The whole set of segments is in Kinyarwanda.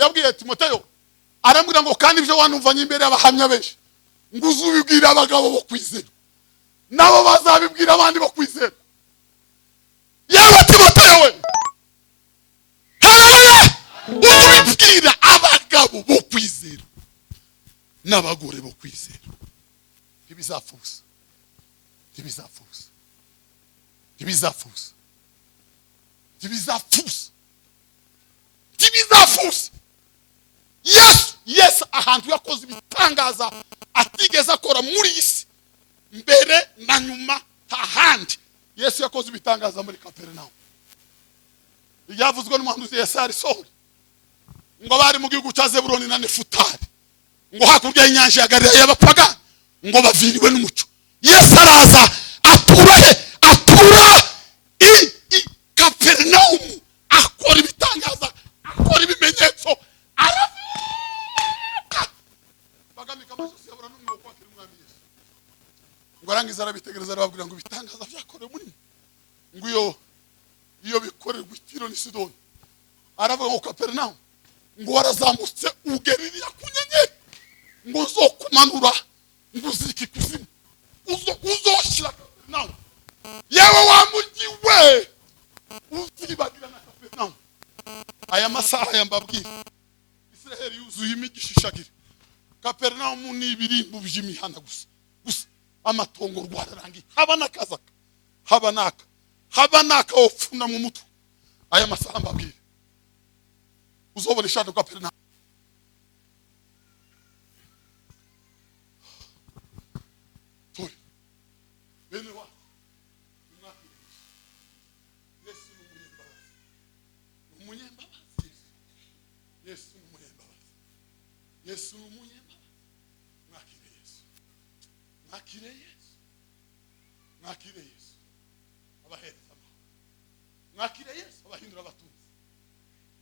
yabwiye Timoteyo arambwira ngo kandi ibyo wanumvanye imbere y'abahamya benshi ngo uzubibwira abagabo bo kwizera nabo bazabibwira abandi bo kwizera. Yewe Timoteyo we, haleluya, uzubibwira abagabo bo kwizera n'abagore bo kwizera. Ntibizafuza, ntibizafuza, ntibizafuza, ntibizafuza, ntibizafuza. Yes, ahantu yakoze ibitangaza atigeze akora muri isi mbere na nyuma tahandi. Yesu yakoze ibitangaza muri Kaperinaumu. Yavuzwe n'umuhanuzi Yesaya Sori ngo bari mu gihugu cya Zebuloni na Nefutali, ngo hakurya y'inyanja ya Galilaya y'abapagani, ngo baviriwe n'umucyo. Yesu araza atura he? Atura i Kaperinaumu, akora ibitangaza, akora ibimenyetso, aravuka bagamika amaso yabura n'umwe kwakira umwami Yesu. Ngo arangiza arabitegereza arababwira ngo ibitangaza byakorewe muri ngo iyo bikorerwa i Tiro n'i Sidoni. Aravuga ngo Kaperinaumu ngo warazamutse ugeririya ku nyenyeri, ngo uzokumanura ngo uzirike ikuzimu, uzoshira Kaperinaumu. Yewe wa mugi we uzibagira na Kaperinaumu. Aya masaha yambabwira Israeli yuzuye imigisha ishagira. Kaperinaumu ni ibirimbo by'imihanda gusa amatongo rwararangiye, haba nakazaka, haba naka ofuna mu mutwe. Aya masaha mbabwira uzobona ishaka Kaperinaumu. Tori bene wa Yesu n'umunyembabazi, Yesu n'umunyembabazi, Yesu n'umunyembabazi. Mwakire Yesu, mwakire Yesu, mwakire Yesu abahereza amahoro, mwakire Yesu abahindura abatunzi,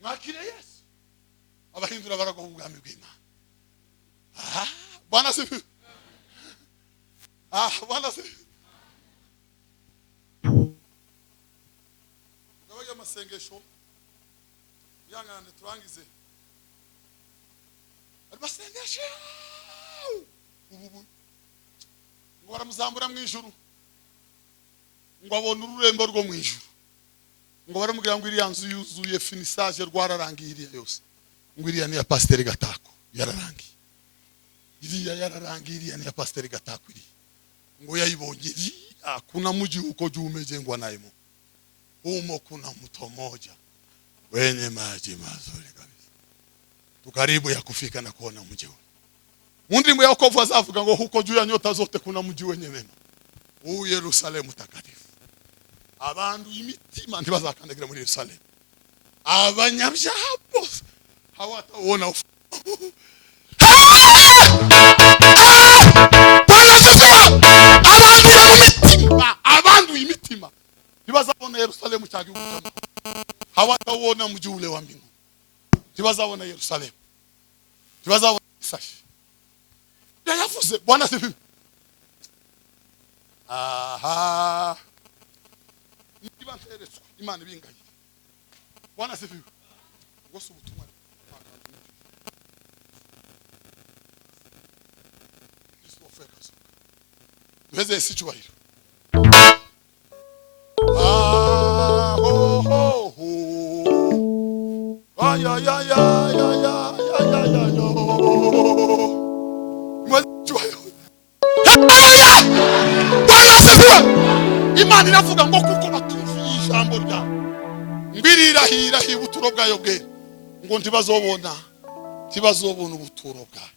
mwakire Yesu abahindura abarago ubwami bw'Imana. Bwana sifiwe. Bwana sifiwe. Ngabaye amasengesho yangane turangize. Amasengesho ubu ngo baramuzambura mu ijuru, ngo abone ururembo rwo mu ijuru, ngo baramubwira ngo iriya nzu yuzuye finisage rwararangiye iriya yose, ngo iriya ni ya Pasiteri Gatako yararangiye, iriya yararangiye, iriya ni ya Pasiteri Gatako iriya, ngo yayibonye iriya kuna mji huko juu umejengwa naye Mungu, humo kuna mto moja wenye maji mazuri kabisa, tukaribu ya kufika na kuona mji huo. Mundimu ya wokovu azavuga ngo huko juu ya nyota zote kuna mji wenye neno, huu Yerusalemu takatifu. Abandu imitima ntibazakandagira muri Yerusalemu, abanyabyaha bose hawataona abandu imitima ntibazabona Yerusalemu cyangwa ubutama, hawataona mji ule wa mbingu, ntibazabona Yerusalemu, ntibazabona isashi. Yavuze Bwana sifiwe. Niba nteretswe Imana ibingaye. Bwana sifiwe. Gose ubutumwa Kristo ofeka. Duheze sicyubahiro. Imana iravuga ngo kuko batumviye ijambo rya mbirira ubuturo bwayo bwe, ngo ntibazobona ubuturo bwayo,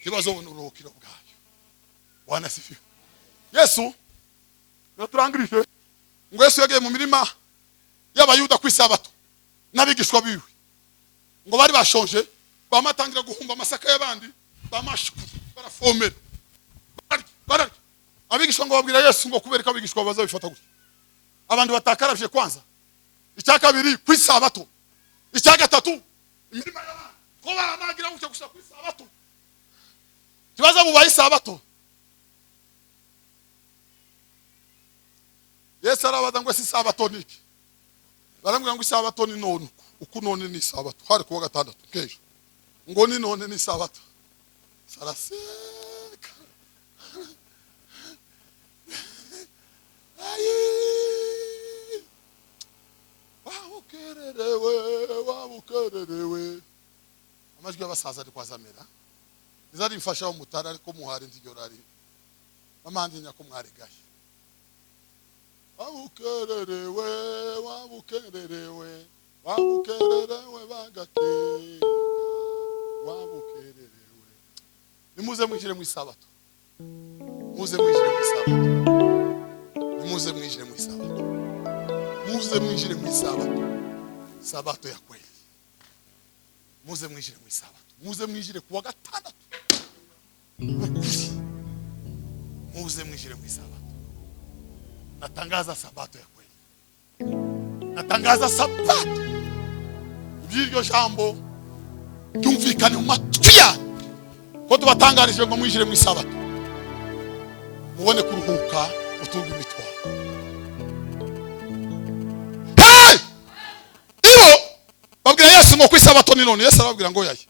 ntibazobona urukiro bwayo. Bwana sifiwe. Yesu yaturangirije ngo Yesu yagiye mu mirima y'abayuda ku isabato n'abigishwa biwe, ngo bari bashonje, bamatangira guhumba amasaka y'abandi, bamashukura barafomera bararya. Abigishwa ngo babwira Yesu ngo kubera ko abigishwa bazabifata gutya, abantu batakaravye kwanza, icya kabiri ku isabato, icya gatatu imirima y'abandi ko baramagira gutya gusa ku isabato, kibaza mu bayisabato. Yesu arabaza ngo si isabato niki, barambwira ngo isabato ni none uku none ni isabato hari kuwa gatandatu kejo, ngo ni none ni sabato saraseka ayi wabukererewe amajwi y'abasaza ari kwazamera izari mfasha umutara ariko muhari ntiyorari bamandinya ko mwari gahe wabukererewe bagakenga wabukererewe nimuze mwinjire mu isabato muze mwinjire mu isabato nimuze mwinjire mu isabato muze mwinjire mu isabato sabato ya kweli muze mwinjire mu isabato muze mwinjire kuwa gatandatu muze mwinjire mu isabato natangaza sabato ya kweli natangaza sabato ibyo jambo byumvikane mu matwi yanyu ko tubatangarije ngo mwinjire mu isabato mubone kuruhuka utunga imitwaro babwira Yesu ngo kwisabato ni none. Yesu arababwira ngo yaye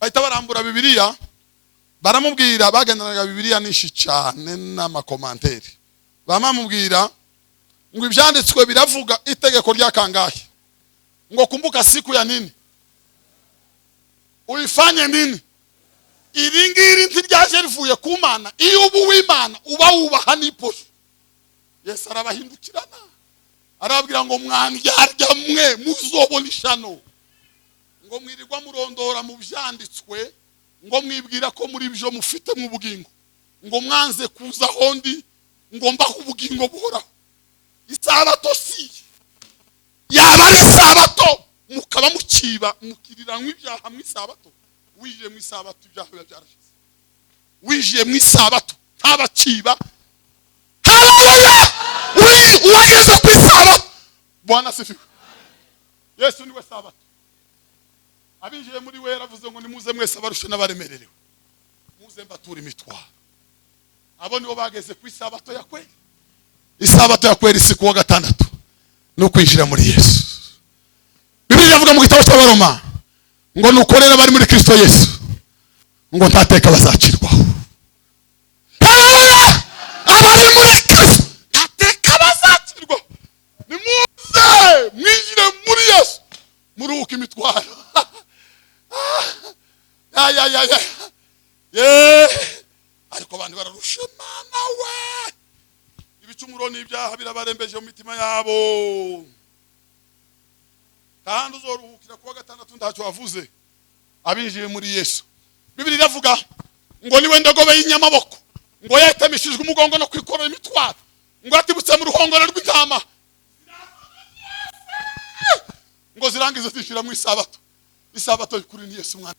bahita barambura Bibiliya baramubwira bagendanaga Bibiliya nishi cyane n'amakomanteri bamamubwira ngo ibyanditswe biravuga itegeko rya kangahe ngo kumbuka siku ya nini uifanye nini iringiri ntiryaje rivuye ku Mana iyo ubu w'Imana uba wubaha niposho. Yesu arabahindukirana arababwira ngo mwandyarya mwe muzobona ishano ngo mwirirwa murondora mu byanditswe ngo mwibwira ko muri byo mufite mu bugingo ngo mwanze kuza hondi ngo mbaho ubugingo buhoraho. Isabato si yaba ari sabato mukaba mukiba mukiriranwa ibyaha mu isabato wije mu isabato ibyaha byarashize wije mu isabato ntabakiba. Haleluya! Uwageze ku isabato Bwana sifiwe. Yesu niwe sabato abinjiye muri we yaravuze ngo nimuze mwese abarushe n'abaremererewe muze mbatura imitwaro. Abo nibo bageze ku isabato ya kweli. Isabato ya kweli si kuwa gatandatu no kwinjira muri Yesu. Bibiliya ivuga mu gitabo cy'Abaroma ngo nukorera bari muri Kristo Yesu ngo ntateka bazacirwaho. Haleluya! Abari muri Kristo ntateka bazacirwaho. Nimuze mwinjire muri Yesu muruhuka imitwaro. Ariko abantu bararusha Mana we ibicumuro n'ibyaha birabarembeje mu mitima yabo kandi uzoruhukira kuwa gatandatu ntacyo wavuze abinjiye muri Yesu. Bibiliya iravuga ngo niwe ndogobe y'inyamaboko ngo yetemishijwe umugongo no kwikorera imitwaro ngo atibutse mu ruhongore rw'intama ngo zirangize zishira mu isabato. Isabato y'ukuri ni Yesu mwana.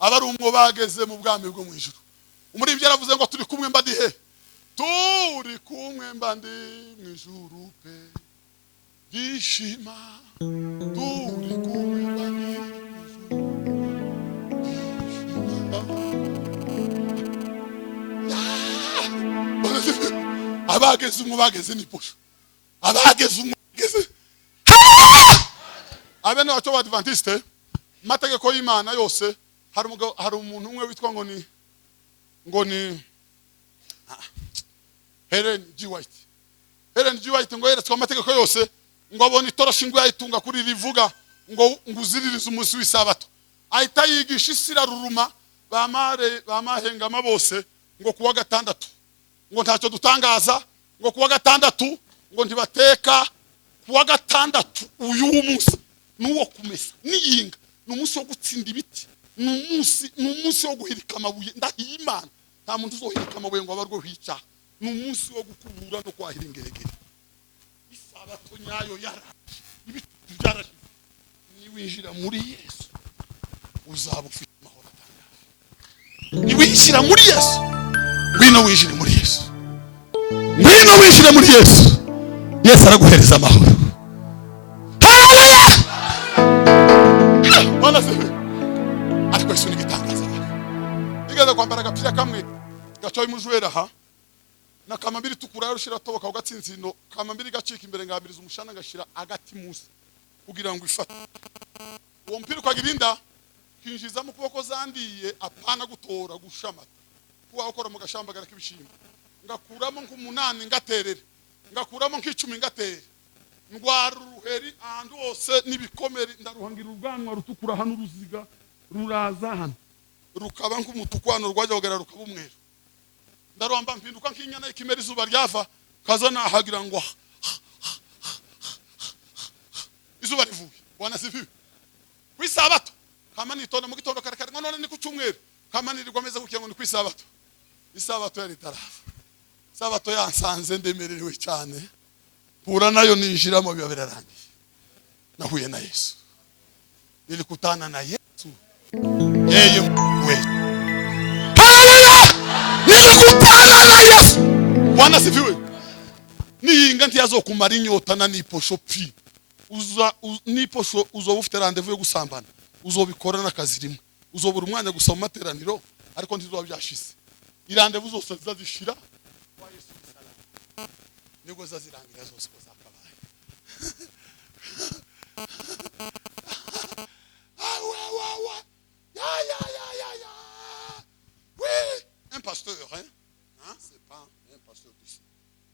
Abari umwo bageze mu bwami bwo mu ijuru. Umuri ibyo yaravuze ngo turi kumwe mbandi he turi kumwe mbandi mu ijuru pe gishima turi kumwe mbandi abageze umwo bageze ni posho abageze umwo bageze abene wacho Adventiste mategeko y'Imana yose hari umuntu umwe witwa ngo ni Helen G. White. Helen G. White ngo yeretswe amategeko yose ngo abone itoroshi ngo yayitunga kuri rivuga ngo nguziririze umunsi w'isabato ahita yigisha isira ruruma bamahengama bose ngo kuwa gatandatu ngo ntacyo dutangaza ngo kuwa gatandatu ngo ntibateka kuwa gatandatu uyu munsi nuwo kumesa niyinga n'umunsi wo gutsinda ibiti n'umunsi wo guhirika amabuye ndahiye Imana nta muntu uzohirika amabuye ngo abarwe hwica n'umunsi wo gukubura no kwahira ingeregere. Isabato nyayo yara ibiti byarashize niwinjira muri Yesu uzaba ufite amahoro atangaje. Niwinjira muri Yesu ngwino winjire muri Yesu ngwino winjire muri Yesu Yesu araguhereza amahoro. Haleluya! Bwana sifiwe. Ariko Yesu nigitangaza nigeze kwambara agapira kamwe gacoye mujwera ha na kamambiri tukura yarushira toboka ugatsinzino kamambiri gacika imbere ngabiriza umushana ngashira agati musi kugira ngo ifate uwo mpira ukagirinda kinjiza mu kuboko zandiye apana gutora gushamata kuba ukora mu gashambagara k'ibishimbo ngakuramo nk'umunani ngaterere ngakuramo nk'icumi ngatere ndwara uruheri ahantu hose n'ibikomere ndaruhangira ubwanwa rutukura hano uruziga ruraza hano rukaba nk'umutuku hano rwajya kugera rukaba umweru ndarwamba mpinduka nk'inyana y'ikimera izuba ryava kazana hagira ngo izuba rivuye wanasifiwe kwisabato kama nitonda mu gitondo karekare none ni ku cyumweru kama nirigomeza gukiye ngo ni kwisabato isabato yari tarafa sabato yansanze ndemerewe cyane pura nayo ninjiramo biba birarangiye nahuye na Yesu nilikutana na Yesu yeye we haleluya nilikutana na Yesu Bwana sifiwe niinga ntiyazokumara inyota na niposho pi niposho uzoba ufite rendezvous yo gusambana uzobikora n'akazi rimwe uzobura umwanya gusoma materaniro ariko ntizoba byashise irandevous zose zazishira kwa Yesu salama nigo zazirangira zose ko zakabaye ya oui un pasteur hein c'est pas un pasteur d'ici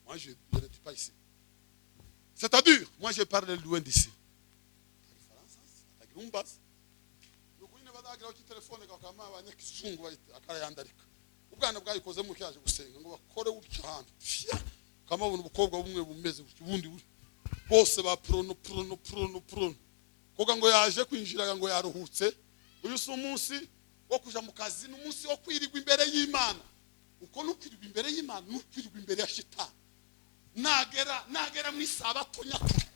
moi je ne suis pas ici c'est-à-dire moi je parle loin d'ici Rumbas nukuine badagira ku telefone kakama abanyakizungu akayandarika ubwana bwayikoze mu cyaje gusenga ngo bakore urucyana kama ubuntu bukobwa bumwe bumeze ubundi bose ba prono koga ngo yaje kwinjira ngo yaruhutse uyu si umunsi wo kuja mu kazi n'umunsi wo kwirirwa imbere y'Imana uko nukwirirwa imbere y'Imana nukwirirwa imbere ya shitani nagera mu isabato nyakuri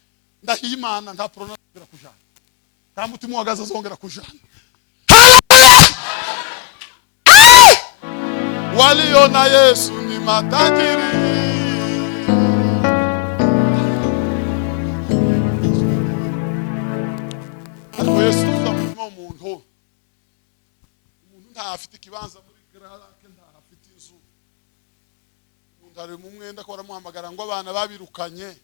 ndahiye Imana nta prono kujana nta mutima wagaza zongera kujana walio na Yesu ni matajiri ariko Yesu tuzamutima umuntu ntafite ikibanza muri garake ntafite inzu umuntu ari mu mwenda ko baramuhamagara ngo abana babirukanye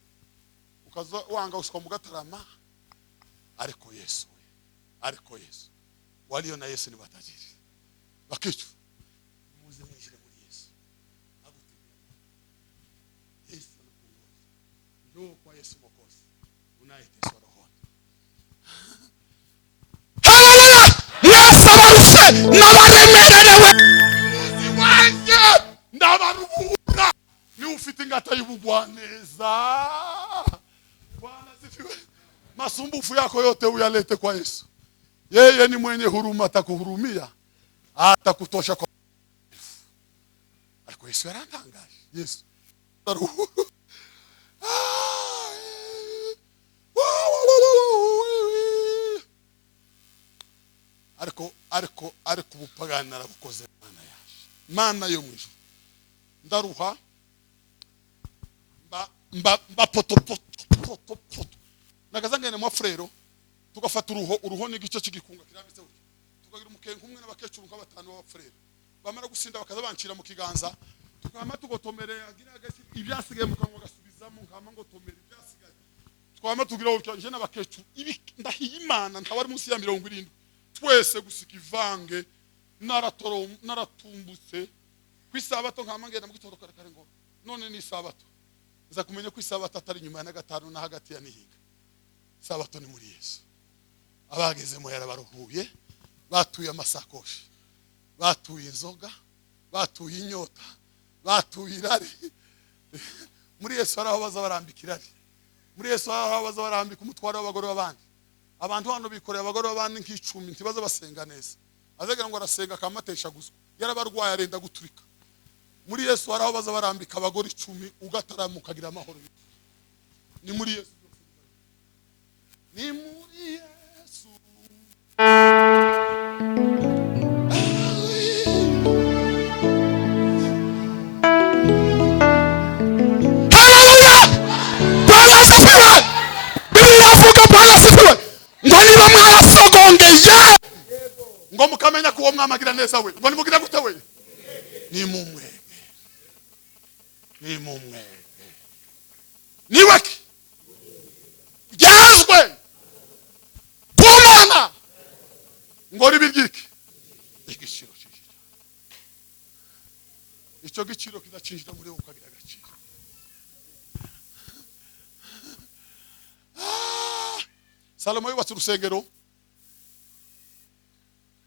ukaza wanga ushika mu gatarama ariko Yesu walio na Yesu ni matajiri bakicu muze mwishire muri Yesu Yesu ndio kwa Yesu Mwokozi unaiteswa rohoni haleluya Yesu abarushe n'abaremerewe muzi wanje ndabaruhura ni ufite ingata y'ubugwaneza Bwana sifiwe masumbufu yako yote uyalete kwa Yesu yeye ni mwenye huruma atakuhurumia atakutosha kwa ariko Yesu yarantangaje Yesu ariko ubupagani narabukoze Mana yo mwijuru ndaruha mba poto nagazangene mu frero tugafata uruho n'igice cy'igikunga kirambitse tukagira umukenke umwe n'abakecuru nk'abatanu b'abafrero bamara gusinda bakaza bancira mu kiganza tukama tugotomere agira agasi ibyasigaye mu kanwa gasubizamo nkama ngo tomere ibyasigaye twama tugira ubukanje n'abakecuru ibi ndahiye Imana ntawari munsi ya 70 twese gusika ivange naratumbutse kwisabato nkama ngenda mu gitondo karekare ngo none ni isabato nza kumenya ko isabato atari nyuma ya gatanu na hagati ya nihinga sabato ni muri Yesu abageze mu yarabaruhuye batuye amasakoshi batuye inzoga batuye inyota batuye irari muri Yesu araho baza barambika irari muri Yesu araho baza barambika umutwaro w'abagore b'abandi abantu hano bikoreye abagore b'abandi nk'icumi ntibaza basenga neza azagira ngo arasenga akamatesha guzwa yarabarwaye arenda guturika muri Yesu araho baza barambika abagore 10 ugataramuka agira amahoro ni muri Yesu ni muri Yesu haleluya Bwana asifiwe Biblia ivuga Bwana asifiwe ngo niba mwarasogongeye ngo mukamenya ko uwo mwamagira neza we ngo nimugira gute we ni mumwege niweki byazwe kumana ngo ribiryiki igiciro cyinshi. Icyo giciro kidacinjira muri wowe ukagira agaciro. Salomo yubatse urusengero,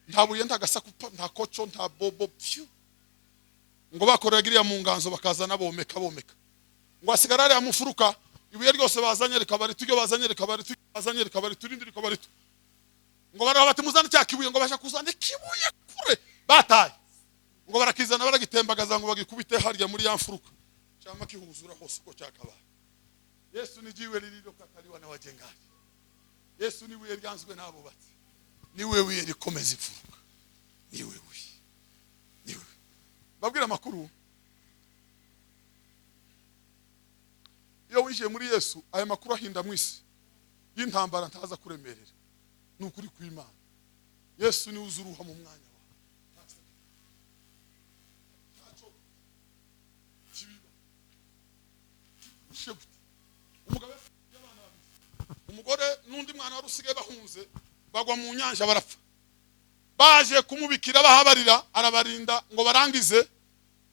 nta buye, nta gasakupa, nta koco, nta bobo, ngo bakorera iriya mu nganzo bakazana bomeka. Ngo asigara ari amufuruka, ibuye ryose bazanye rikabari, tujyo bazanye rikabari, tujyo bazanye rikabari, turindi rikabari. Ngo baraho bati muzana cya kibuye, ngo basha kuzana ikibuye kure bataye. Ngo barakizana baragitembagaza ngo bagikubite harya muri ya mfuruka. Cyama kihuzura hose uko cyakabaye. Yesu ni jiwe lililo kataliwa na wajengaji. Yesu ni wiye ryanzwe n'abubatsi. Ni wewe wiye rikomeza imfuruka. Ni wewe. Ni wewe. Babwira makuru. Iyo winjiye muri Yesu, aya makuru ahinda mwisi. Y'intambara ntaza kuremerera. Nukuri kw'Imana. Yesu ni uzuruha mu mwanya wawe. Umugore n'undi mwana warusigaye bahunze bagwa mu nyanja barapfa. Baje kumubikira bahabarira arabarinda ngo barangize,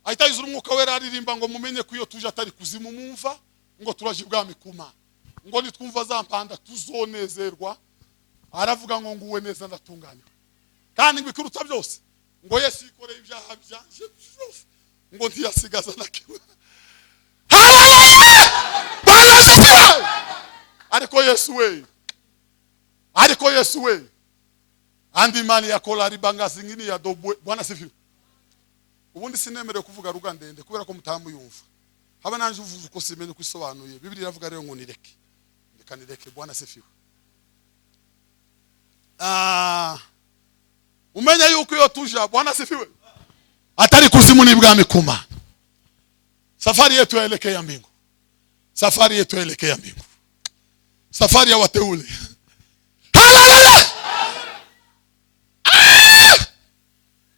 ahita yuzura umwuka wera aririmba ngo mumenye ko iyo tuje atari kuzimu mumva, ngo turaje ibwami kuma, ngo nitwumva za mpanda tuzonezerwa. Aravuga ngo nguwe neza ndatunganywa, kandi ngikuruta byose ngo Yesu yikoreye ibyaha byanje byose, ngo ntiyasigaza na kimwe. Ariko Yesu we andi mani yakola aribanga zingini ya dobwe. Bwana sifiwe. Ubundi sinemerewe kuvuga ruga ndende kubera ko mutambu yumva. Haba nanje uvuze uko simenye kwisobanuye. Bibiri iravuga rero ngo nireke. Ndikanireke. Bwana sifiwe. Umenya yuko iyo tuja, Bwana sifiwe, atari kuzimu n'ibwami kuma. Safari yetu yaelekea mbingu. Safari yetu yaelekea mbingu. Safari ya wateule. Haleluya!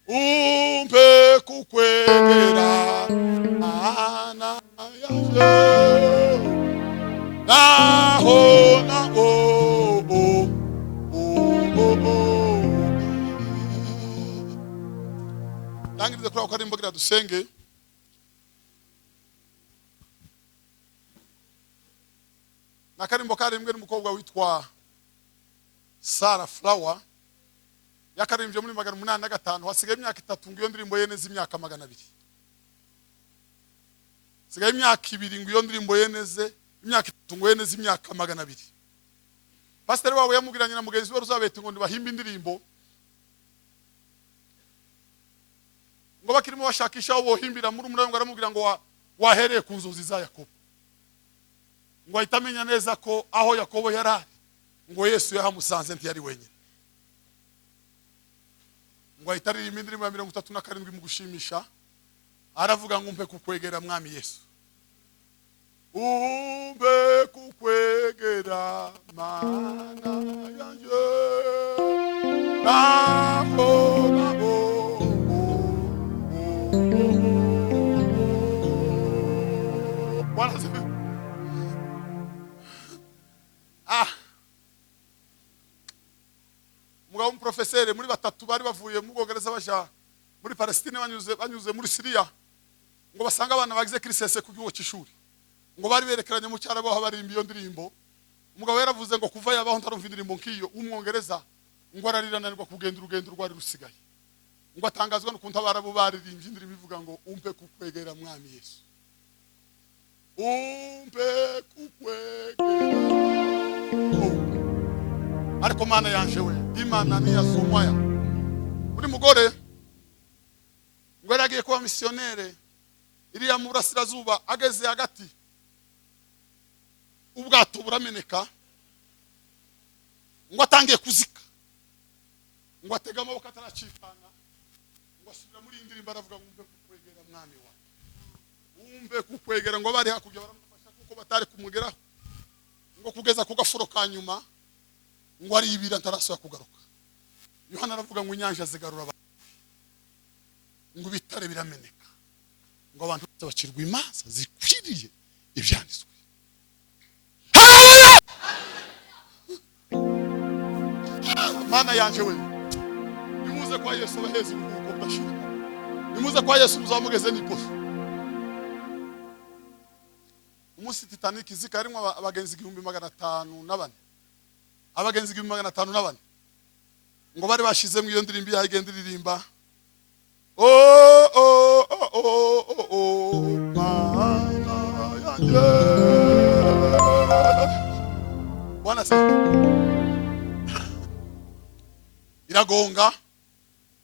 Umpe kukwegera ana yaje. Naho na Nangirize kuri akarimbo gira dusenge. Nakarimbo karimbwe n'umukobwa witwa Sarah Flower. Yakarimbye muri 805, hasigaye imyaka 3 ngo iyo ndirimbo yeneze imyaka 200. Sigaye imyaka 2 ngo iyo ndirimbo yeneze imyaka 3 ngo yeneze imyaka 200. Pastor wawe yamubwiranye na mugenzi we ruzabete ngo ndibahimba indirimbo. Ngo bakirimo bashakisha abo himbira muri umurayo ngo aramubwira ngo wahereye ku nzozi za Yakobo. Ngo ahitamenya neza ko aho Yakobo yarari ngo Yesu yahamusanze ntiyari wenyine. Ngo ahitari indirimbo ya 37 mu gushimisha. Aravuga ngo umpe kukwegera mwami Yesu. Umpe kukwegera mana yanje. Mugabo umuprofeseri muri batatu bari bavuye mu Bwongereza baja muri Palestine banyuze muri Syria, ngo basanga abana bagize kirisese ku gihugu cy'ishuri, ngo bari berekeranye mu cyaro baho barimba iyo ndirimbo. Umugabo yaravuze ngo kuva yabaho ntarumva indirimbo nkiyo. Umwongereza ngo ararirananirwa kugenda urugendo rwari rusigaye, ngo atangazwa n'ukuntu abarabo baririmbye indirimbo ivuga ngo umpe kukwegera mwami Yesu. Umpe kukwegera. Ariko mana yanje we, Imana ni yasumwaya. Uri mugore ngo yaragiye kuba missionnaire iriya mu Burasirazuba, ageze hagati ubwato burameneka, ngo atangiye kuzika, ngo atega amaboko ataracikana, ngo asubira muri indirimbo aravuga ngo umpe kukwegera mwami wa. Umpe kukwegera, ngo bari hakurya baramufasha kuko batari kumugeraho, ngo kugeza ku gafuro ka nyuma ngo ari ibira ntaraso yakugaruka. Yohana aravuga ngo inyanja zigarura abantu, ngo bitare birameneka, ngo abantu bacirwa imanza zikwiriye ibyanditswe. Haleluya! Mana yanje we, nimuze kwa Yesu abaheze uburuhuko budashira. Nimuze kwa Yesu muzamugeze n'iposo. Umunsi Titanic izika harimo abagenzi 1504. Abagenzi 1504 ngo bari bashizemo iyo ndirimbo yagenda iririmba oh oh oh oh oh mana yanjye. Bwana se iragonga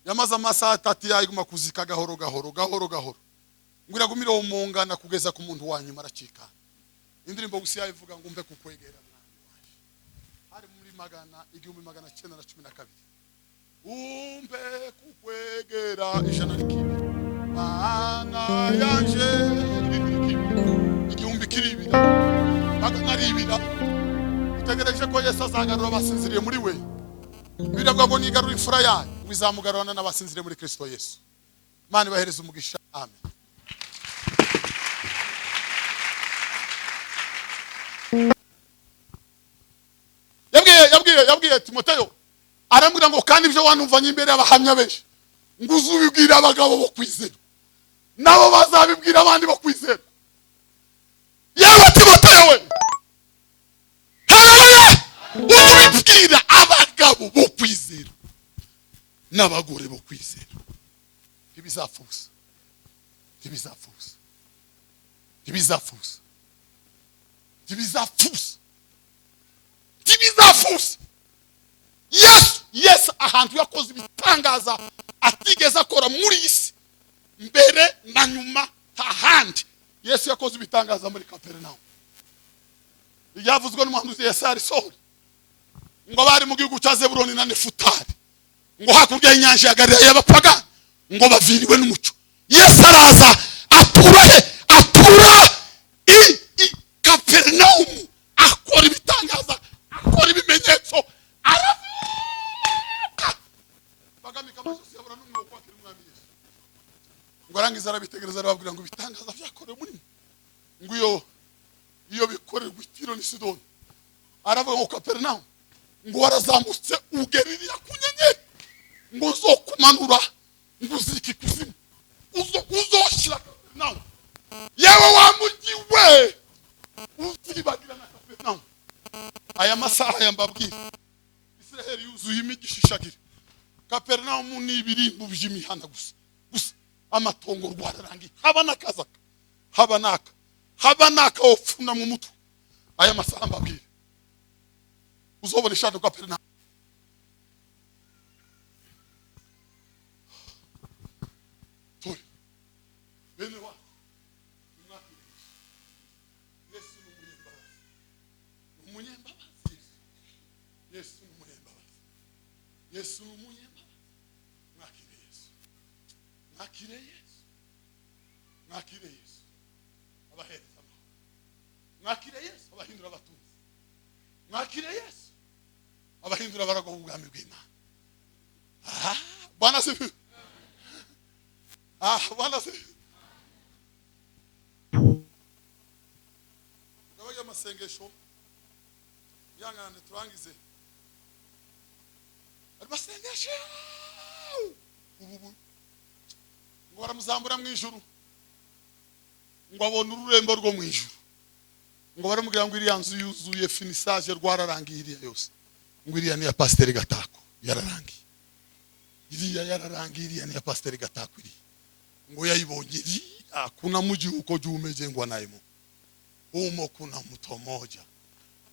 yamaze amasaha 3 yayiguma kuzika gahoro ngo iragumira umungana kugeza ku muntu wanyuma aracika. Indirimbo gusi yayivuga ngo umbe kukwegera hari muri 1912 umbe kukwegera ijana n'ikibi mana yanje igihumbi kiribira bakanaribira utegereje ko Yesu azagarura abasinziriye muri we. Biravuga ngo nigarura imfura yayo bizamugarurana n'abasinziriye muri Kristo Yesu. Imana ibahereze umugisha. Amen. Yabwiye Timoteyo arambwira ngo kandi ibyo wanumvanye imbere y'abahamya benshi ngo uzubibwira abagabo bo kwizera nabo bazabibwira abandi bo kwizera. Yawe Timoteyo we, haleluya, uzubibwira abagabo bo kwizera n'abagore bo kwizera. Ntibizapfuza Yes, ahantu yakoze ibitangaza atigeze akora muri isi mbere na nyuma hahandi. Yesu yakoze ibitangaza muri Kapernaum. Yavuzwe n'umuhanuzi Yesaya Sori ngo bari mu gihugu cya Zebuloni na Nefutali ngo hakurya y'inyanja ya Galilaya y'abapagani ngo baviriwe n'umucyo. Yesu araza atura i Kapernaum akora ibitangaza akora ibimenyetso bagamika amasosi yabura n'umwe wo kwakira umwami Yesu. Ngo arangiza arabitegereza arababwira ngo ibitangaza byakorewe muri ngo iyo bikorerwa i Tiro n'i Sidoni. Aravuga ngo Kapernaum ngo warazamutse ugeririya ku nyenyeri ngo uzokumanura ngo uziki kuzimu uzoshira Kapernaum. Yewe wa mujyi we uzibagira na Kapernaum. Aya masaha yambabwira Israel yuzuye imigisha ishagira. Kapernaum ni ibirimbo by'imihanda gusa amatongo rwararangiye haba naka ofuna mu mutwe. Aya masaha mbabwira uzobona ishano Kapernaum. Tori bene wa Yesu n'umunyembabazi. Yesu n'umunyembabazi. Mwakire Yesu abahereza amahoro. Mwakire Yesu abahindura abatunzi. Mwakire Yesu abahindura abarago ubwami bw'Imana. Bwana sifiwe. Bwana sifiwe. Ngabaye amasengesho yangane turangize. Amasengesho ubu ngo baramuzambura mu ijuru ngo abone ururembo rwo mu ijuru ngo baramubwira ngo iriya nzu yuzuye finisage rwararangiye iriya yose ngo iriya ni ya Pasiteri Gatako yararangiye. Iriya ni ya Pasiteri Gatako iriya ngo yayibonye kuna mji uko juu umejengwa naye Mungu humo kuna mto mmoja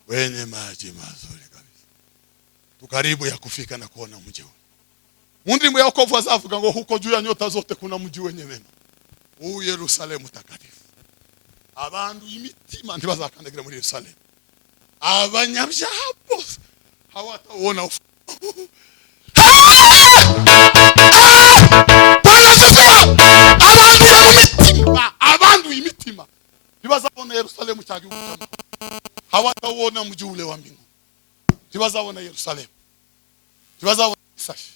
wenye maji mazuri kabisa tukaribu ya kufika na kuona mji huo. Mundimu ya wokovu azavuga ngo huko juu ya nyota zote kuna mji wenye mema huu Yerusalemu takatifu. Abantu imitima ntibazakandagira muri Yerusalemu. Abanyabyaha bose hawataona abantu imitima ntibazabona Yerusalemu cyangwa igihugu hawataona mji ule wa mbingu. Ntibazabona Yerusalemu, ntibazabona isashi.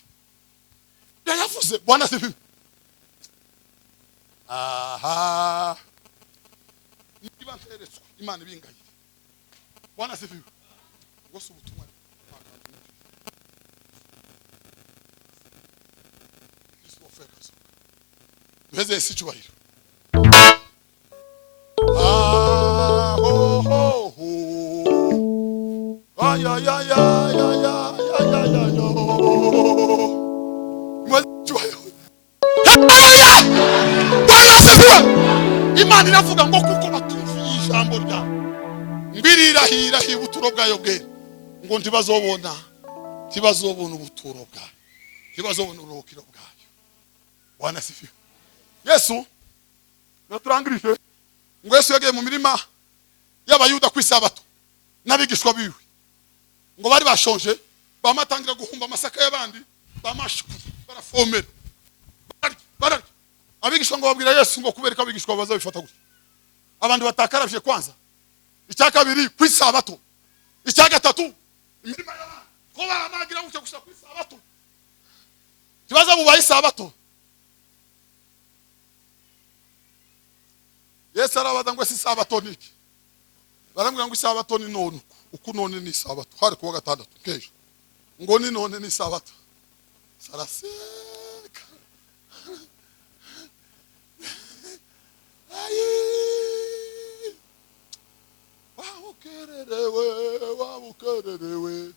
Yavuze Bwana sifiwe. Niba nteretswe Imana ibingayire. Bwana sifiwe. Gose ubutumwa yapfuye akazuka. Duheze Yesu icyubahiro. Ay ay ay ay ay ay ay ay yo. Imana iravuga ngo kuko batumviye ijambo ryawe mbirira ubuturo bwayo bwe ngo ntibazobona ubuturo bwayo, ntibazobona uruhukiro bwayo. Bwana sifiwe. Yesu naturangirije ngo Yesu yagiye mu mirima y'abayuda ku isabato n'abigishwa biwe ngo bari bashonje, bamatangira guhumba amasaka y'abandi, bamashukura barafomera bararya. Abigishwa ngo babwira Yesu ngo kubereka abigishwa bazabifata gutya, abantu batakaravye kwanza, icya kabiri ku isabato, icya gatatu imirima y'abandi ko baramagira gutya gusa ku isabato, kibaza mu bayisabato. Yesu arabaza ngo si sabato niki, barambwira ngo isabato ni none, uku none ni sabato, hari kuwa gatandatu kejo ngo ni none ni sabato. Saraseka wabukererewe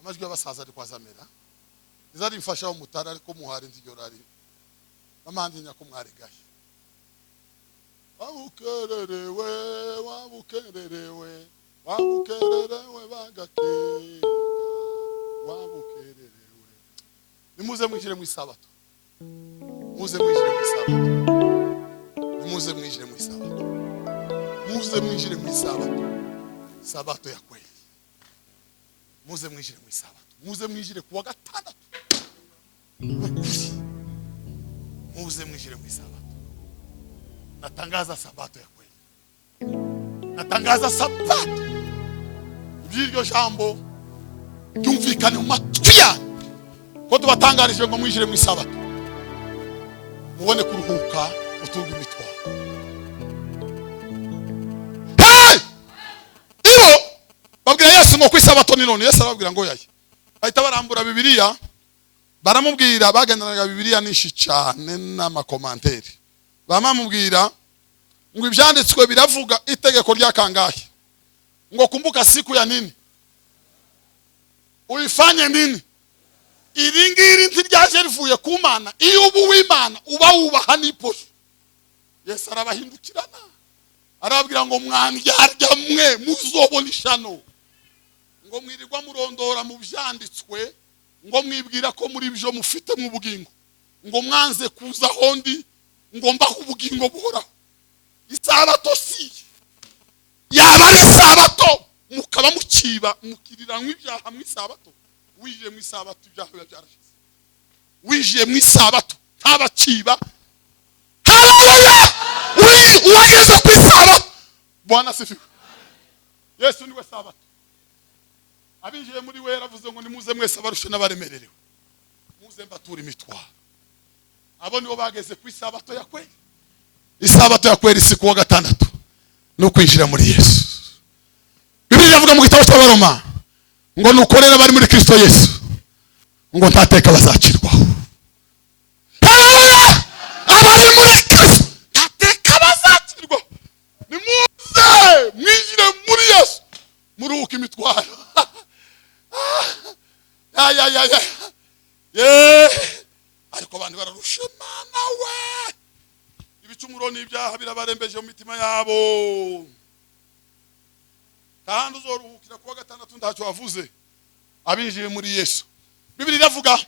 amajwi y'abasaza ari kwazamera izari mfasha umutara ariko muhari nzigyorari amandi nyako mwarigaye. Wabukererewe bagakenga, wabukererewe. Nimuze mwinjire mu isabato, muze mwinjire mu isabato, nimuze mwinjire mu isabato, muze mwinjire mu isabato, sabato ya kweli. Muze mwinjire mu isabato, muze mwinjire kuwa gatandatu, muze mwinjire mu isabato. Natangaza sabato ya kweli, natangaza sabato. Ibyo jambo byumvikane mu matwi yanyu ko tubatangarije ngo mwinjire mu isabato, mubone kuruhuka, utunga imitwaro. Iyo babwira Yesu ngo ku isabato ni none, Yesu arababwira ngo yaye. Bahita barambura Bibiliya, baramubwira, bagendanaga Bibiliya nishi cyane n'amakomanteri. Bamamubwira ngo ibyanditswe biravuga itegeko rya kangahe, ngo kumbuka siku ya nini, uifanye nini. Iri ngiri ntiryaje rivuye ku Mana, iyo ubu w'Imana uba wubaha n'iposho. Yesu arabahindukirana arababwira ngo mwandyarya mwe muzobona ishano, ngo mwirirwa murondora mu byanditswe, ngo mwibwira ko muri byo mufite mu bugingo, ngo mwanze kuza hondi ngo mbaho ubugingo buhoraho. Isabato si yaba ari isabato mukaba mukiba mukiriranwa ibyaha mu isabato. Wije mu isabato ibyaha byarashize, wije mu isabato ntabakiba. Haleluya! Uwageze ku isabato. Bwana sifiwe. Yesu niwe sabato. Abinjiye muri we yaravuze ngo nimuze mwese abarushe n'abaremererewe, muze mbatura imitwaro. Abo nibo bageze ku isabato ya kweli. Isabato ya kweli si kuwa gatandatu, no kwinjira muri Yesu. Bibiliya iravuga mu gitabo cy'Abaroma ngo nukorera bari muri Kristo Yesu ngo ntateka bazacirwaho. Haleluya! Abari muri Kristo ntateka bazacirwaho. Nimuze mwinjire muri Yesu, muruhuke imitwaro. Ariko abantu bararusha Imana we, ibicumuro n'ibyaha birabarembeje mu mitima yabo. Kandi uzoruhukira kuwa gatandatu ntacyo wavuze abinjiye muri Yesu. Bibiliya iravuga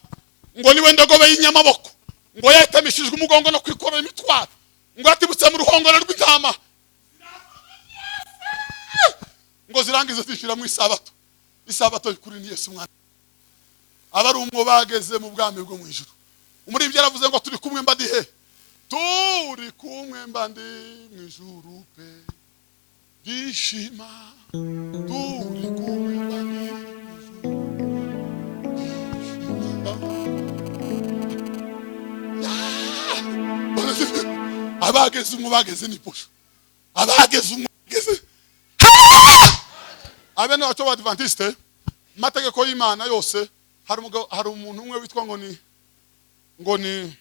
ngo niwe ndogobe y'inyamaboko, ngo yatemishijwe umugongo no kwikorera imitwaro, ngo atibutse mu ruhongore rw'intama, ngo zirangize zishira mu isabato. Isabato y'ukuri ni Yesu mwana. Abari umwo bageze mu bwami bwo mu ijuru. Umuririmbyi yaravuze ngo turi kumwe mbandi he, turi kumwe mbandi mu ijuru pe gishima, turi kumwe mbandi mu ijuru. Abageze umwo bageze ni posho, abageze umwo bageze. Abene wacho wa Adventiste mategeko y'Imana yose hari umuntu umwe witwa ngo ni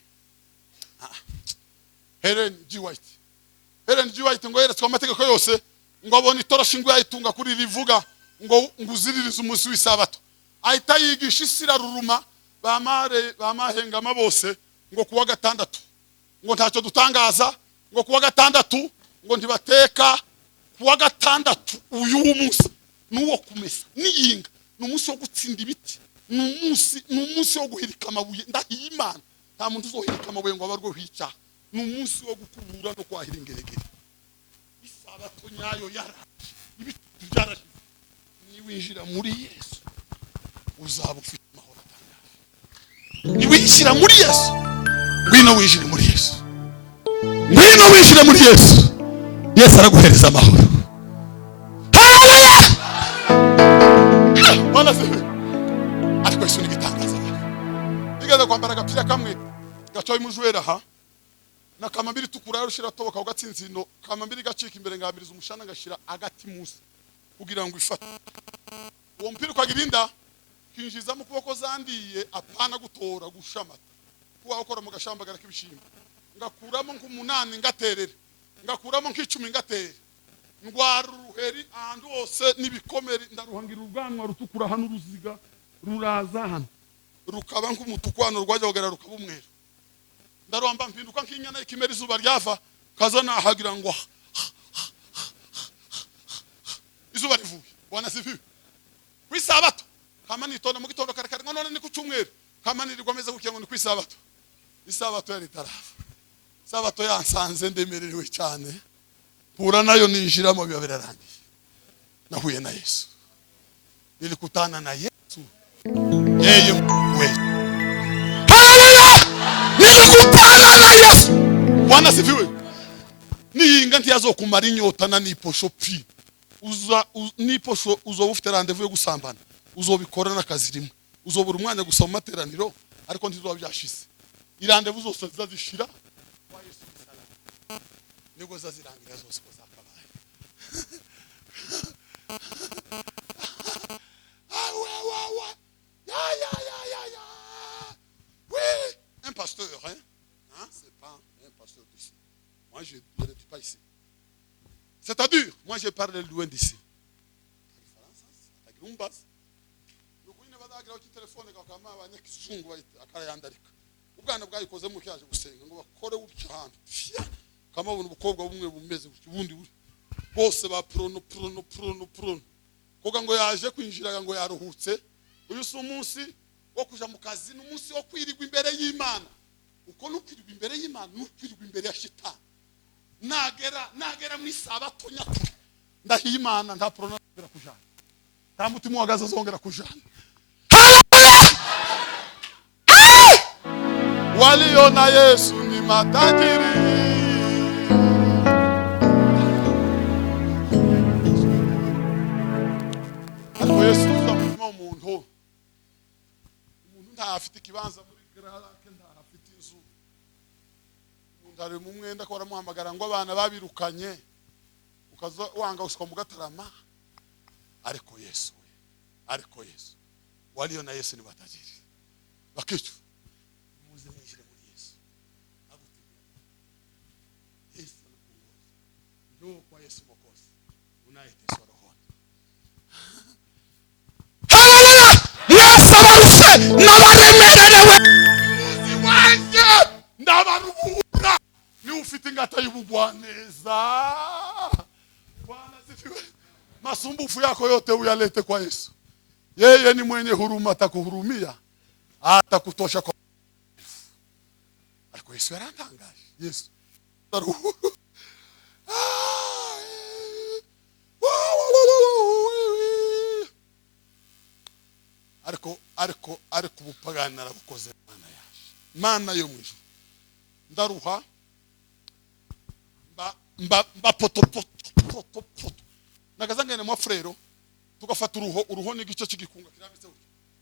Helen G. White. Helen G. White ngo yeretswe amategeko yose ngo abone itoroshi ngo yayitunga kuri rivuga ngo nguziririze umunsi w'isabato. Ahita yigisha isiraruruma bamahengama bose ngo kuwa gatandatu ngo ntacyo dutangaza ngo kuwa gatandatu ngo ntibateka kuwa gatandatu uyu munsi nuwo kumesa niyinga n'umunsi wo gutsinda ibiti n'umunsi wo guhirika amabuye ndahiye Imana nta muntu uzohirika amabuye ngo abarwo hwica n'umunsi wo gukubura no kwahira ingeregere isabato nyayo yaraje ibiti byarashize niwinjira muri Yesu uzaba ufite amahoro atangaje niwinjira muri Yesu ngwino winjire muri Yesu ngwino winjire muri Yesu Yesu araguhereza amahoro. Haleluya. Bwana sifi. Ariko Yesu ni gitangaza. Nigeze kwambara agapira kamwe gacoye mujwera ha na kamambiri tukura rushira toboka ugatsinzino kamambiri gacika imbere ngabiriza umushana ngashira agati musi kugira ngo ifate uwo mpira kwagirinda kinjiza mu kuboko zandiye apana gutora gushamata kuwa ukora mu gashambagara k'ibishimbo ngakuramo nk'umunani ngaterera ngakuramo nk'icumi ngatere ndwara uruheri ahantu hose nibikomere ndaruhangira ubwanwa rutukura hano uruziga ruraza hano rukaba nk'umutukwano rwajya kugera rukaba umweru ndarwamba mpinduka nk'inyana ikimera izuba ryava kazana hagira ngo izuba rivuye. Bwana sifiwe. Kwisabato kama nitonda mu gitondo karekare none ni ku cyumweru kama nirigomeza gukiye ngo ni kwisabato isabato yari tarafa sabato yansanze ndemerewe cyane pura nayo ninjiramo biba birarangiye nahuye na Yesu nilikutana na Yesu yeye we. Haleluya. Nilikutana na Yesu. Bwana sifiwe. Niinga ntiyazokumara inyota na niposho pi niposho uzobufite rendezvous yo gusambana uzobikora n'akazi rimwe uzobura umwanya gusoma materaniro ariko ntizoba byashize irandevous zose zazishira kwa Yesu salama nigo zazirangira zose ko zakabaye. Oui, un pasteur hein? C'est pas un pasteur d'ici. Moi je ne suis pas ici. C'est-à-dire, moi je parle loin d'ici. Ubwana bwayikoze mu cyaje gusenga ngo bakore utyo hantu kama ubuntu bukobwa bumwe bumeze ubundi bose ba prono koga ngo yaje kwinjira ngo yaruhutse uyu si umunsi wo kuja mu kazi n'umunsi wo kwirigwa imbere y'Imana uko n'ukwirigwa imbere y'Imana n'ukwirigwa imbere ya shitani nagera mu isabato nyakuri ndahiye Imana nta prono ngira kujana nta mutima wagaza zongera kujana. Walio na Yesu ni matajiri. Ariko Yesu tuzamutima umuntu ntafite ikibanza muri garake ntafite inzu umuntu ari mu mwenda ko baramuhamagara ngo abana babirukanye ukaza wanga uswa mu gatarama ariko Yesu walio na Yesu ni matajiri bakicu kwa Yesu Mwokozi unayeteswa rohoni. Haleluya. Yesu abarushe n'abaremerewe wanje ndabaruhura ni ufite ingata y'ubugwaneza. Bwana sifiwe. Masumbufu yako yote uyalete kwa Yesu. Yeye ni mwenye huruma, atakuhurumia atakutosha kwa ariko Yesu yarantangaje. Yesu ndaruhura ariko ubupagani narabukoze Mana yaje Mana yo mwijuru ndaruha mba poto nagazangene mu frero tugafata uruho n'igice cy'igikunga kirambitse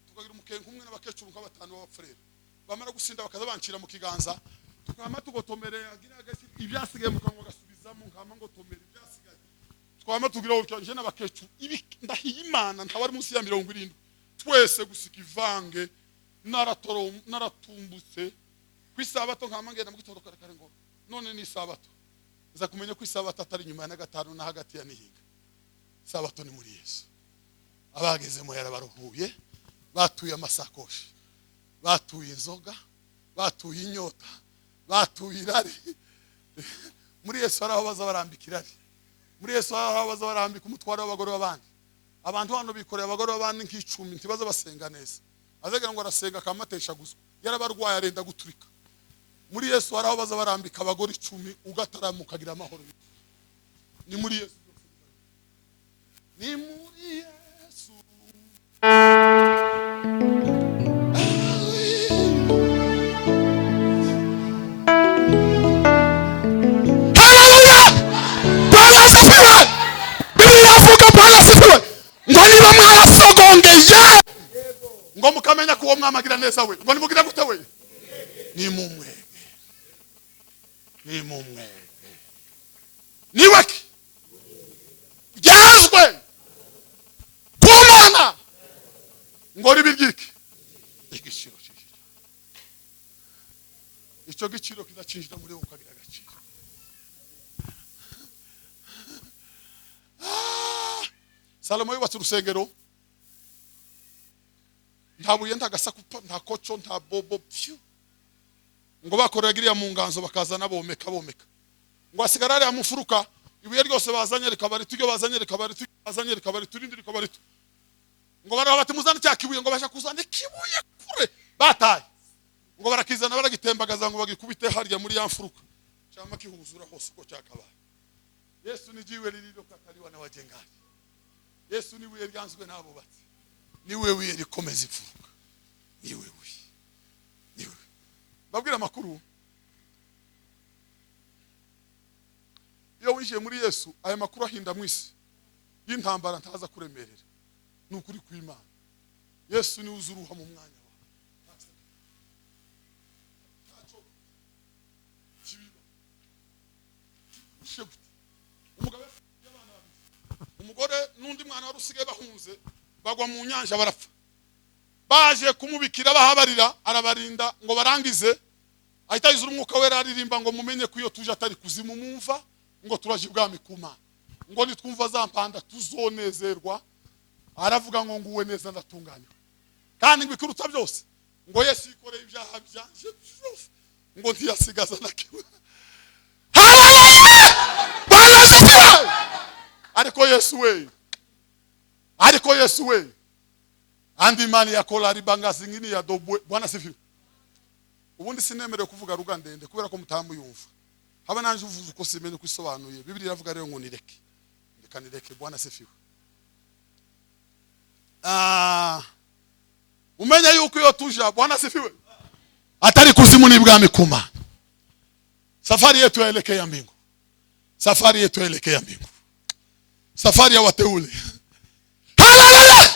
tukagira umukenke umwe n'abakecuru nk'abatanu b'abafrero bamara gusinda bakaza bancira mu kiganza tukama tugotomere agira agasi ibyasigaye mu kanwa gasubizamo nkama ngo tomere ibyasigaye twama tugira ucyanje n'abakecuru ibi ndahiye Imana ntawari munsi ya 70 twese gusika ivange naratumbutse kwisabato nkama ngenda mu gitondo karekare ngo none ni isabato. Nza kumenya ko isabato atari nyuma ya gatanu na hagati ya nihinga. Isabato ni muri Yesu. Abagezemo yarabaruhuye, batuye amasakoshi, batuye inzoga, batuye inyota, batuye irari. Muri Yesu haraho baza barambika irari. Muri Yesu haraho baza barambika umutwaro w'abagore b'abandi. Abantu hano bikoreye abagore b'abandi nk'icumi ntibaza basenga neza. Azagira ngo arasenga akamatesha guzwa. Yarabarwaye arenda guturika. Muri Yesu haraho baza barambika abagore 10 ugataramuka agira amahoro. Ni muri Yesu. Ni muri Yesu. Hallelujah! Bwana asifiwe. Biblia yavuga Bwana asifiwe. Ngo niba mwarasogongeye ngo mukamenya ko uwo mwamagira neza we. Ngo nimugira gute we? Ni mumwe. Ni mumwe. Ni waki. Byazwe. Kumana. Ngo ribiryiki. Igiciro cy'ijana. Icyo giciro kizacinjira muri ukagira agaciro. Salomo yubatse urusengero. Nta buye nta gasakupa nta koco nta bobo pyu. Ngo bakoragiriya mu nganzo bakazana bomeka. Ngo asigara ari amufuruka ibuye ryose bazanye rikabari tujyo bazanye rikabari tujyo bazanye rikabari turindi rikabari. Ngo baraho bati muzana cyakibuye ngo basha kuzana kibuye kure bataye. Ngo barakizana baragitembagaza ngo bagikubite harya muri ya mfuruka. Cyama kihuzura hose ko cyakabaye. Yesu ni jiwe lililo kataliwa na wajengaji. Yesu ni wiye ryanzwe nabo bati. Ni wewe rikomeza imfuruka. Ni wewe. Babwira makuru. Iyo winjiye muri Yesu aya makuru ahinda mwisi. Y'intambara ntaza kuremerera. Nukuri kw'Imana. Yesu ni uzuruha mu mwanya wawe. Umugore nundi mwana warusigaye bahunze bagwa mu nyanja barapfa. Baje kumubikira bahabarira arabarinda ngo barangize ahita yuzura umwuka wera aririmba ngo mumenye ko iyo tuje atari kuzimu mumva ngo turaje ubwami kuma ngo nitwumva zampanda tuzonezerwa aravuga ngo nguwe neza ndatunganya kandi ngikuruta byose ngo Yesu yikoreye ibyaha byanje byose ngo ntiyasigaza na kimwe. Hallelujah! Bwana asifiwe. Ariko Yesu we andi mani yakola aribanga zingini ya dobwe. Bwana asifiwe. Ubundi sinemerewe kuvuga ruga ndende kubera ko mutambu yumva. Haba nanje uvuze uko simenye kwisobanuye. Biblia iravuga rero ngo nireke. Ndekanireke. Bwana asifiwe. Umenya yuko iyo tuja Bwana asifiwe. Atari kuzimu ni bwami kuma. Safari yetu yaelekea mbingu. Safari yetu yaelekea mbingu. Safari ya wateule. Hallelujah!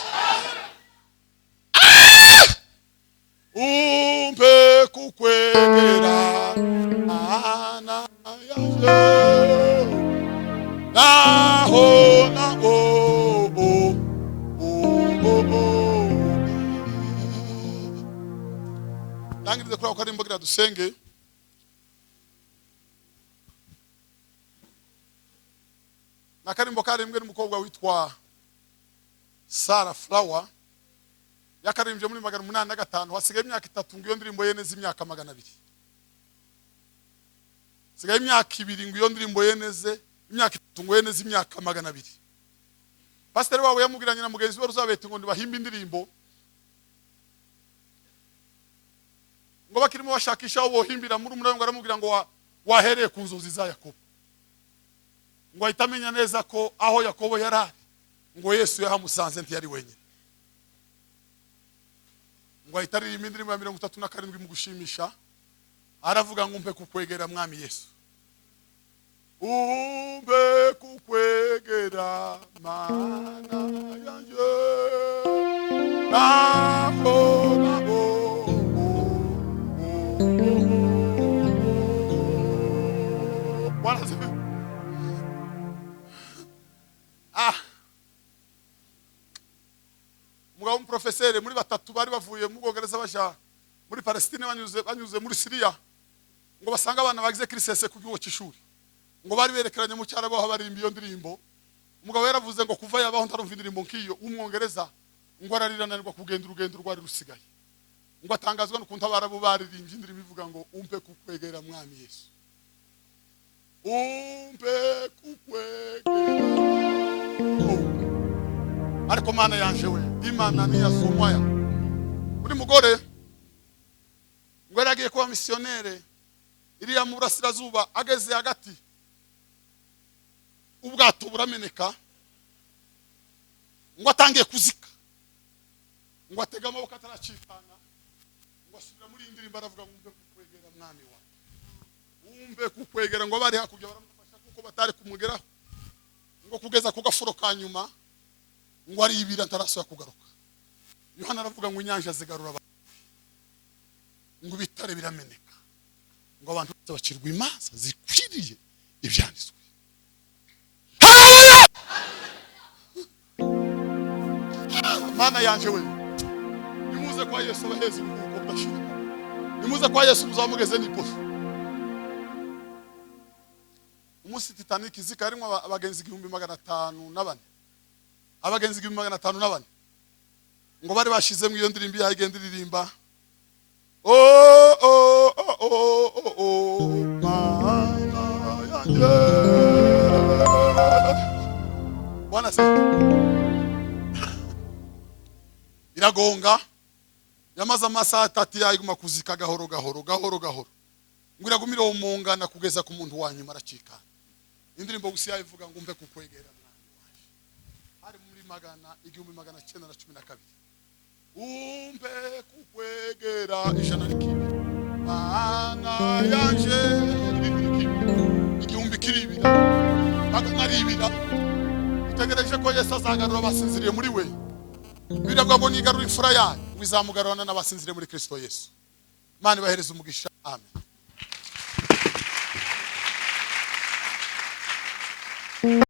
Umpe kukwegera ana yaje naho na Nangirize kuri ako karimbo gira dusenge. Na karimbo karimbwe n'umukobwa witwa Sarah Flower. Yakarimbye muri 805 hasigaye imyaka 3 ngiyo ndirimbo yeneze imyaka 200. Sigaye imyaka 2 ngiyo ndirimbo yeneze imyaka 3 ngo yeneze imyaka 200. Pastor wawe yamugiranye na mugenzi we ruzabete ngo ndibahimba indirimbo. Ngo bakirimo bashakisha abo himbira muri umuriro ngo aramubwira ngo wahereye ku nzozi za Yakobo. Ngo ahitamenya neza ko aho Yakobo yarari ngo Yesu yahamusanze ntiyari wenyine. Ngo ahitari imindirimbo ya 37 mu gushimisha aravuga ngo umpe kukwegera mwami Yesu. Umpe kukwegera mana yanje naho Bwana asifiwe. Mugabo professeur muri batatu bari bavuye mu Bwongereza baja muri Palestine banyuze muri Syria ngo basanga abana bagize kirisese ku gihugu cy'ishuri ngo bari berekeranye mu cyaro baho barimba iyo ndirimbo. Umugabo yaravuze ngo kuva yabaho ntarumva indirimbo nk'iyo w'umwongereza ngo ararirananirwa kugenda urugendo rwari rusigaye, ngo atangazwa n'ukuntu abarabu baririmbye indirimbo ivuga ngo umpe kukwegera mwami Yesu, umpe kukwegera. Ariko mana yanje we Imana ntiyasomwaya. Uri mugore ngo yaragiye kuba missionnaire iriya mu burasirazuba, ageze hagati ubwato burameneka, ngo atangiye kuzika, ngo atega amaboko ataracikana, ngo asubira muri indirimbo aravuga ngo umpe kukwegera mwami wa, umpe kukwegera. Ngo bari hakurya baramufasha kuko batari kumugeraho, ngo kugeza ku gafuro ka nyuma ngo aribira ntaraso kugaruka. Yohana aravuga ngo inyanja zigarura abantu, ngo bitare birameneka, ngo abantu bacirwa imanza zikwiriye ibyanditswe. Mana yanje we, nimuze kwa Yesu abaheze uburuhuko budashira, nimuze kwa Yesu muzamugeze n'iposho. Umunsi Titanic izika harimo abagenzi 1504, abagenzi 1504 ngo bari bashizemo iyo ndirimbo yagenda iririmba oh oh oh oh oh mana yanje. Bwana se iragonga, yamaze amasaha 3 yayiguma kuzika gahoro gahoro gahoro gahoro, ngo iragumira umungana kugeza ku muntu wanyuma aracika. Indirimbo gusi yayivuga ngo umpe kukwegera mwami waje, hari muri 1912, umpe kukwegera ijana n'ikibi mana yanje, igihumbi kiribira magana aribira. Utegereje ko Yesu azagarura abasinziriye muri we, biragwa ngo nigarura imfura yayo, wizamugarurana n'abasinziriye muri Kristo Yesu. Mana ibahereze umugisha, amen.